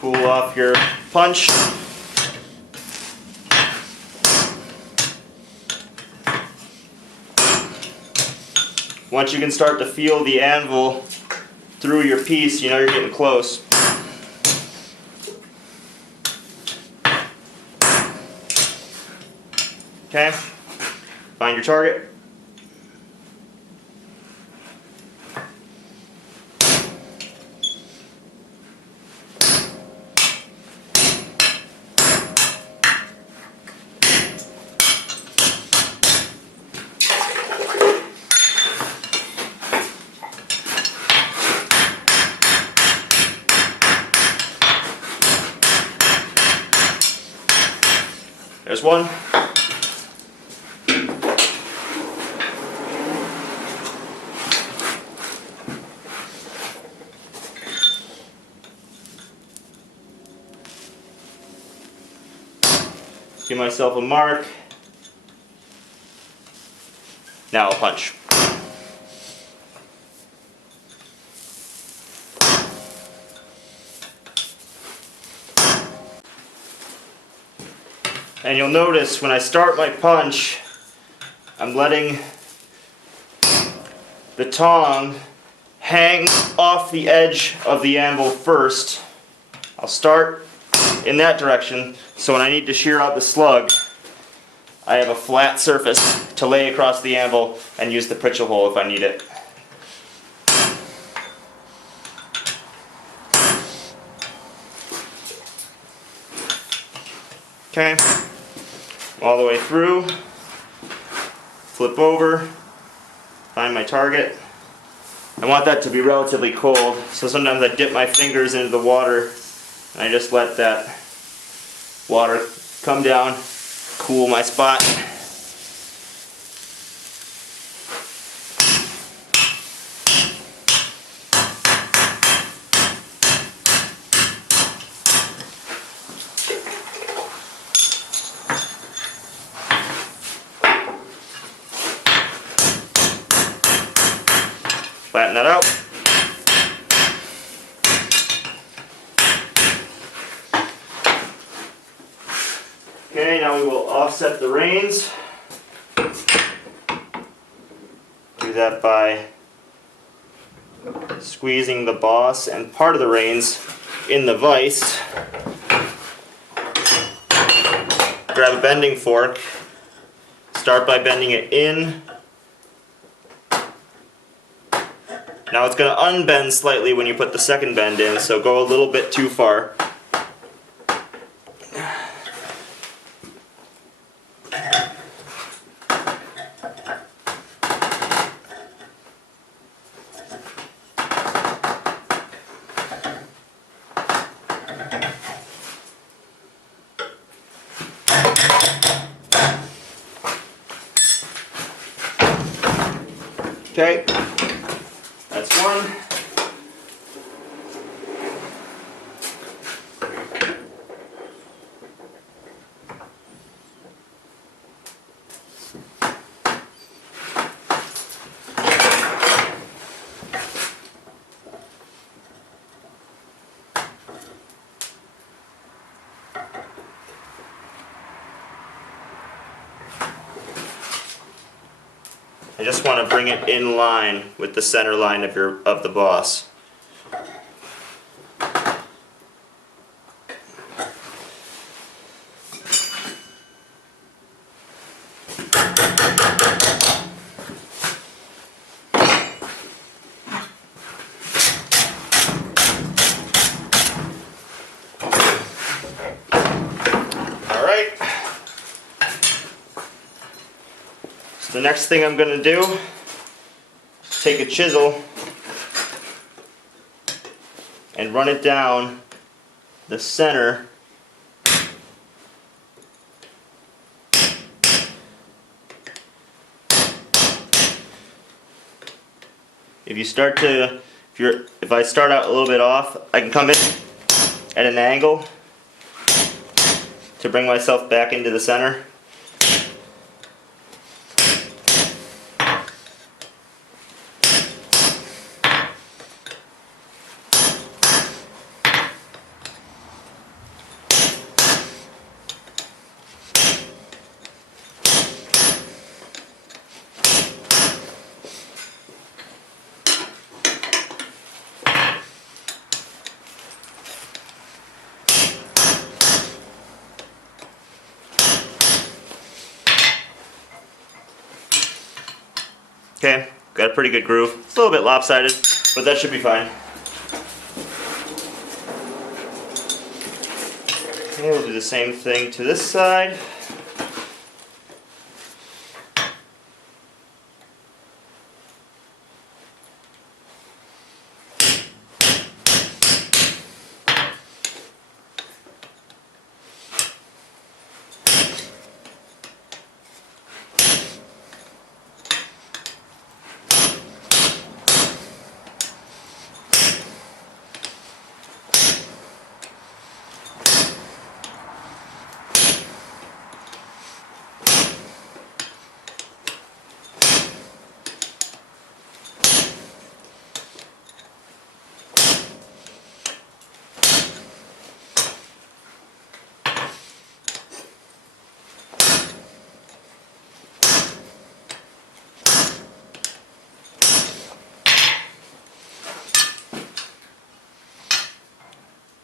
Cool off your punch. Once you can start to feel the anvil through your piece, you know you're getting close. Okay, find your target. There's one. Give myself a mark. Now I'll punch. And you'll notice when I start my punch, I'm letting the tong hang off the edge of the anvil first. I'll start in that direction, so when I need to shear out the slug, I have a flat surface to lay across the anvil and use the pritchel hole if I need it. Okay. All the way through, flip over, find my target. I want that to be relatively cold, so sometimes I dip my fingers into the water and I just let that water come down, cool my spot. Flatten that out. Okay, now we will offset the reins. Do that by squeezing the boss and part of the reins in the vise. Grab a bending fork. Start by bending it in Now it's going to unbend slightly when you put the second bend in, so go a little bit too far. Okay, that's one. I just want to bring it in line with the center line of the boss. Alright. So the next thing I'm going to do is take a chisel and run it down the center if I start out a little bit off, I can come in at an angle to bring myself back into the center. Okay, got a pretty good groove. It's a little bit lopsided, but that should be fine. Okay, we'll do the same thing to this side.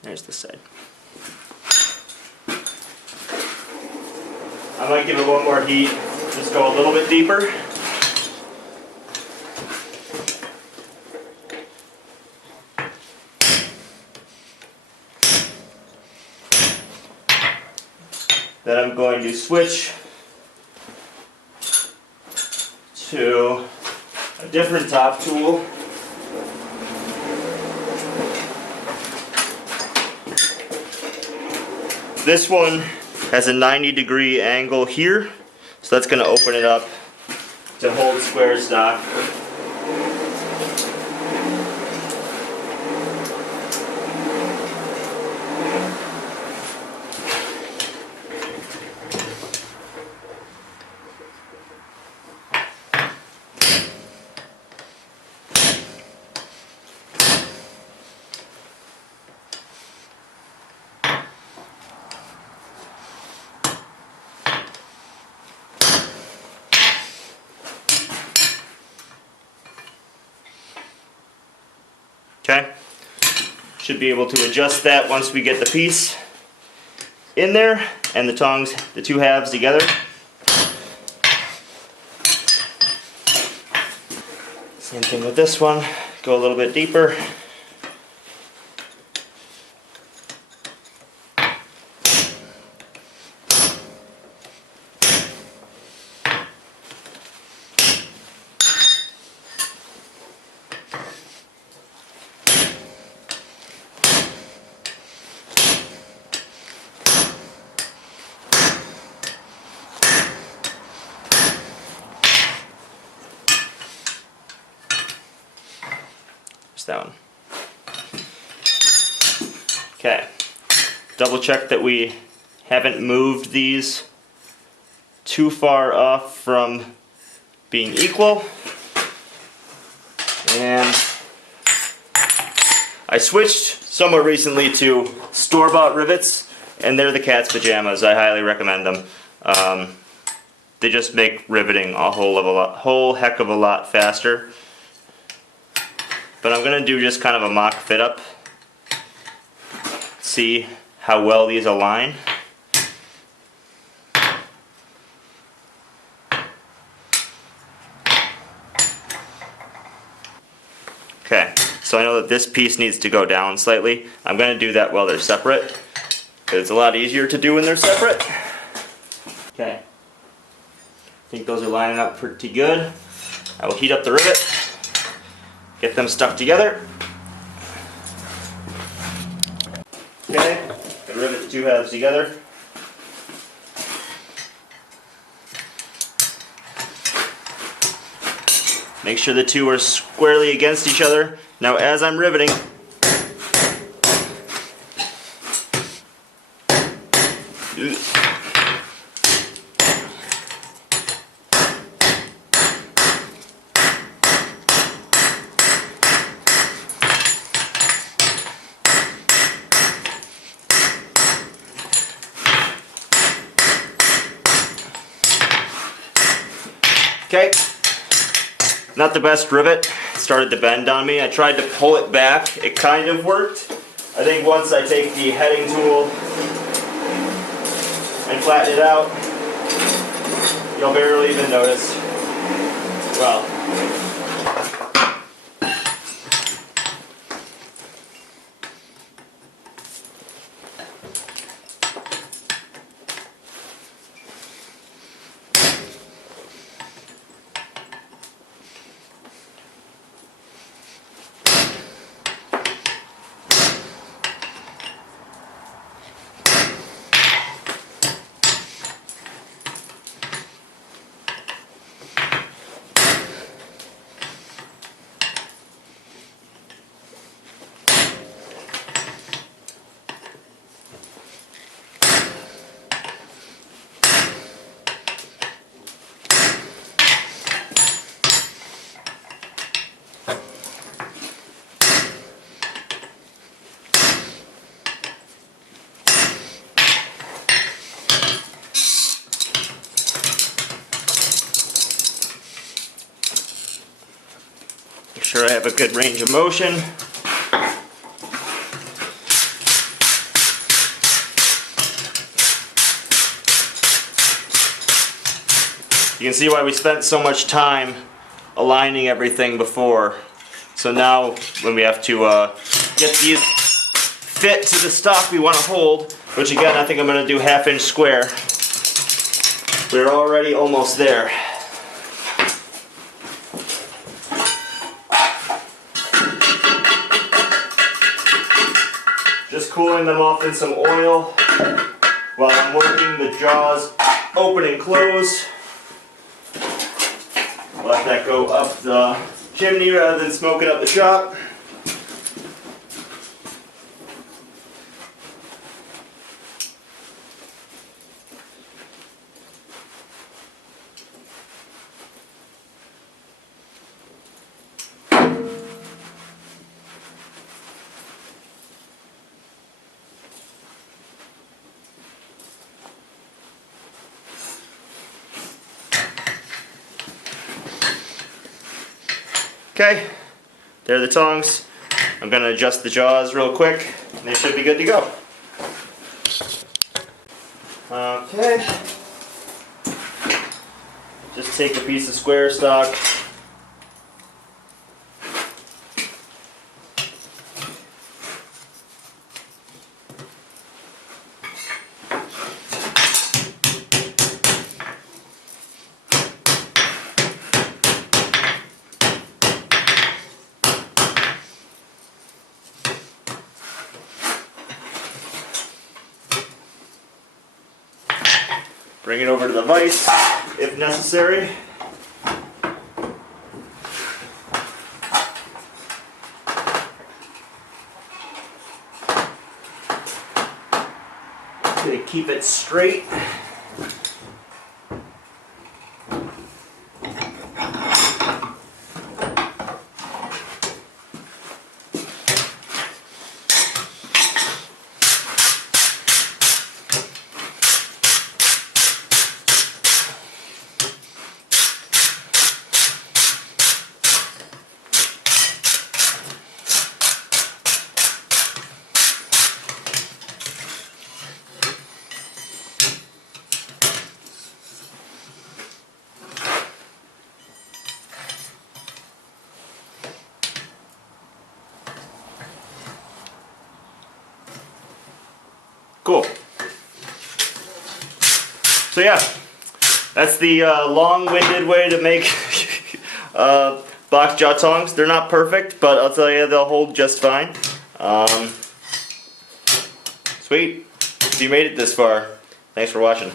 There's this side. I might give it one more heat, just go a little bit deeper. Then I'm going to switch to a different top tool. This one has a 90-degree angle here, so that's going to open it up to hold square stock. Okay, should be able to adjust that once we get the piece in there and the tongs, the two halves together. Same thing with this one, go a little bit deeper. That one. Okay, double check that we haven't moved these too far off from being equal. And I switched somewhat recently to store-bought rivets, and they're the cat's pajamas. I highly recommend them. They just make riveting a whole heck of a lot faster. But I'm going to do just kind of a mock fit up, see how well these align. Okay, so I know that this piece needs to go down slightly. I'm going to do that while they're separate, because it's a lot easier to do when they're separate. Okay, I think those are lining up pretty good. I will heat up the rivet. Get them stuck together. Okay, the rivet the two halves together. Make sure the two are squarely against each other. Now as I'm riveting, okay, not the best rivet. It started to bend on me. I tried to pull it back. It kind of worked. I think once I take the heading tool and flatten it out, you'll barely even notice. Well, make sure I have a good range of motion. You can see why we spent so much time aligning everything before. So now when we have to get these fit to the stock we want to hold, which again I think I'm going to do 1/2 inch square, we're already almost there. Just cooling them off in some oil while I'm working the jaws open and close. Let that go up the chimney rather than smoke it up the shop. Okay, there are the tongs. I'm going to adjust the jaws real quick, and they should be good to go. Okay, just take a piece of square stock, Bring it over to the vise if necessary. Okay, keep it straight. Cool. So yeah, that's the long-winded way to make box jaw tongs. They're not perfect, but I'll tell you, they'll hold just fine. Sweet. If you made it this far, thanks for watching.